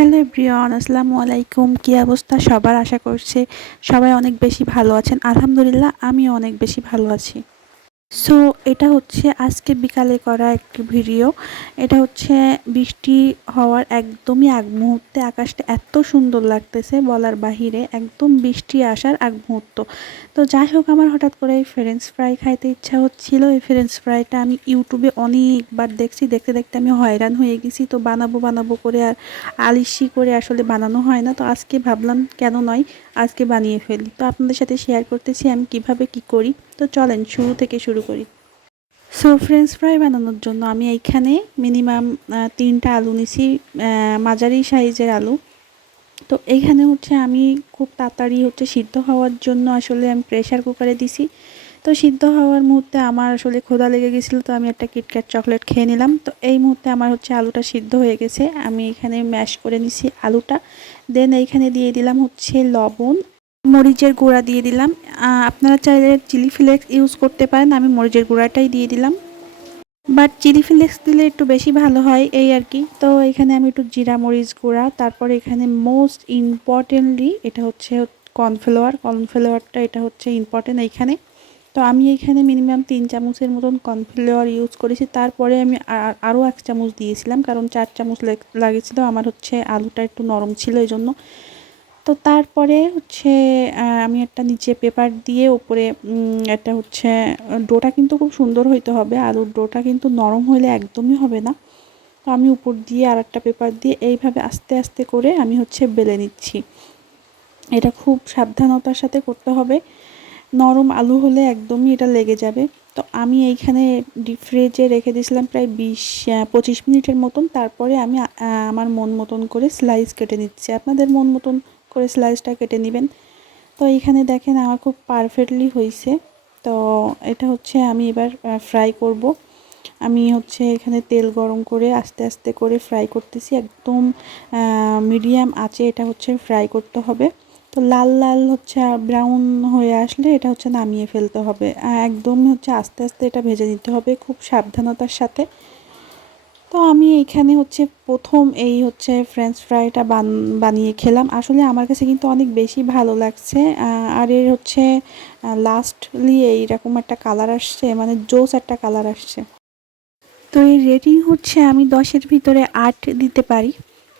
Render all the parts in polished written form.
Hello everyone, আসসালামু আলাইকুম। কী অবস্থা সবার? আশা করছে সবাই অনেক বেশি ভালো আছেন। আলহামদুলিল্লাহ, আমিও অনেক বেশি ভালো আছি। সো এটা হচ্ছে আজকে বিকালে করা একটি ভিডিও। এটা হচ্ছে বৃষ্টি হওয়ার একদমই আগ মুহূর্তে আকাশটা এত সুন্দর লাগতেছে বলার বাহিরে, একদম বৃষ্টি আসার আগ মুহূর্ত। তো যাই হোক, আমার হঠাৎ করে এই ফ্রেঞ্চ ফ্রাই খাইতে ইচ্ছা হচ্ছিল। এই ফ্রেঞ্চ ফ্রাইটা আমি ইউটিউবে অনেকবার দেখছি, দেখতে দেখতে আমি হয়রান হয়ে গেছি। তো বানাবো বানাবো করে আর আলিশি করে আসলে বানানো হয় না। তো আজকে ভাবলাম কেন নয়, আজকে বানিয়ে ফেলি। তো আপনাদের সাথে শেয়ার করতেছি আমি কিভাবে কি করি। তো চলেন শুরু থেকে শুরু করি। সো ফ্রেঞ্চ ফ্রাই বানানোর জন্য আমি এইখানে মিনিমাম 3টা আলু নিছি, মাঝারি সাইজের আলু। তো এইখানে হচ্ছে আমি খুব তাড়াতাড়ি হচ্ছে সিদ্ধ হওয়ার জন্য আসলে আমি প্রেশার কুকারে দিছি। তো সিদ্ধ হওয়ার মুহূর্তে আমার আসলে ক্ষুধা লেগে গেছিলো, তো আমি একটা কিটক্যাট চকলেট খেয়ে নিলাম। তো এই মুহূর্তে আমার হচ্ছে আলুটা সিদ্ধ হয়ে গেছে, আমি এখানে ম্যাশ করে নিছি আলুটা। দেন এইখানে দিয়ে দিলাম হচ্ছে লবণ, মরিচের গুঁড়া দিয়ে দিলাম। আপনারা চাইলে চিলি ফ্লেক্স ইউজ করতে পারেন, আমি মরিচের গুঁড়াটাই দিয়ে দিলাম। বাট চিলি ফ্লেক্স দিলে একটু বেশি ভালো হয় এই আর কি। তো এখানে আমি একটু জিরা মরিচ গুঁড়া, তারপরে এখানে মোস্ট ইম্পর্টেন্টলি এটা হচ্ছে কর্নফ্লাওয়ারটা এটা হচ্ছে ইম্পর্টেন্ট এইখানে। তো আমি এইখানে মিনিমাম 3 চামচের মতন কর্নফ্লাওয়ার ইউজ করেছি। তারপরে আমি আরও 1 চামচ দিয়েছিলাম, কারণ 4 চামচ লাগেছিল। আমার হচ্ছে আলুটা একটু নরম ছিল এই জন্য। তো তারপরে হচ্ছে আমি একটা নিচে পেপার দিয়ে উপরে একটা হচ্ছে ডোটা কিন্তু খুব সুন্দর হইতে হবে, আলুর ডোটা কিন্তু নরম হইলে একদমই হবে না। তো আমি উপর দিয়ে আর একটা পেপার দিয়ে এইভাবে আস্তে আস্তে করে আমি হচ্ছে বেলে নিচ্ছি। এটা খুব সাবধানতার সাথে করতে হবে, নরম আলু হলে একদমই এটা লেগে যাবে। তো আমি এইখানে ডিপ ফ্রিজে রেখে দিয়েছিলাম প্রায় 20-25 মিনিটের মতন। তারপরে আমি আমার মন মতন করে স্লাইস কেটে নিচ্ছি, আপনাদের মন মতন করে স্লাইসটা কেটে নেবেন। তো এইখানে দেখেন আমার খুব পারফেক্টলি হয়েছে। তো এটা হচ্ছে আমি এবার ফ্রাই করব। আমি হচ্ছে এখানে তেল গরম করে আস্তে আস্তে করে ফ্রাই করতেছি, একদম মিডিয়াম আঁচে এটা হচ্ছে ফ্রাই করতে হবে। তো লাল লাল হচ্ছে ব্রাউন হয়ে আসলে এটা হচ্ছে নামিয়ে ফেলতে হবে। একদম হচ্ছে আস্তে আস্তে এটা ভেজে নিতে হবে খুব সাবধানতার সাথে। তো আমি এইখানে হচ্ছে প্রথম এই হচ্ছে ফ্রেঞ্চ ফ্রাইটা বানিয়ে খেলাম, আসলে আমার কাছে কিন্তু অনেক বেশি ভালো লাগছে। আর এর হচ্ছে লাস্টলি এইরকম একটা কালার আসছে, মানে জোস একটা কালার আসছে। তো এই রেটিং হচ্ছে আমি 10-এর ভিতরে 8 দিতে পারি।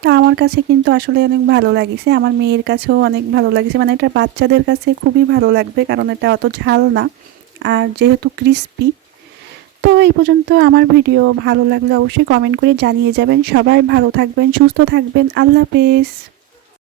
তো আমার কাছে কিন্তু আসলে অনেক ভালো লাগিছে, আমার মেয়ের কাছেও অনেক ভালো লাগিছে, মানে এটা বাচ্চাদের কাছে খুবই ভালো লাগবে, কারণ এটা অত ঝাল না আর যেহেতু ক্রিস্পি। তো এই পর্যন্ত আমার ভিডিও ভালো লাগলে অবশ্যই কমেন্ট করে জানিয়ে যাবেন। সবাই ভালো থাকবেন, সুস্থ থাকবেন। আল্লাহ হাফেজ।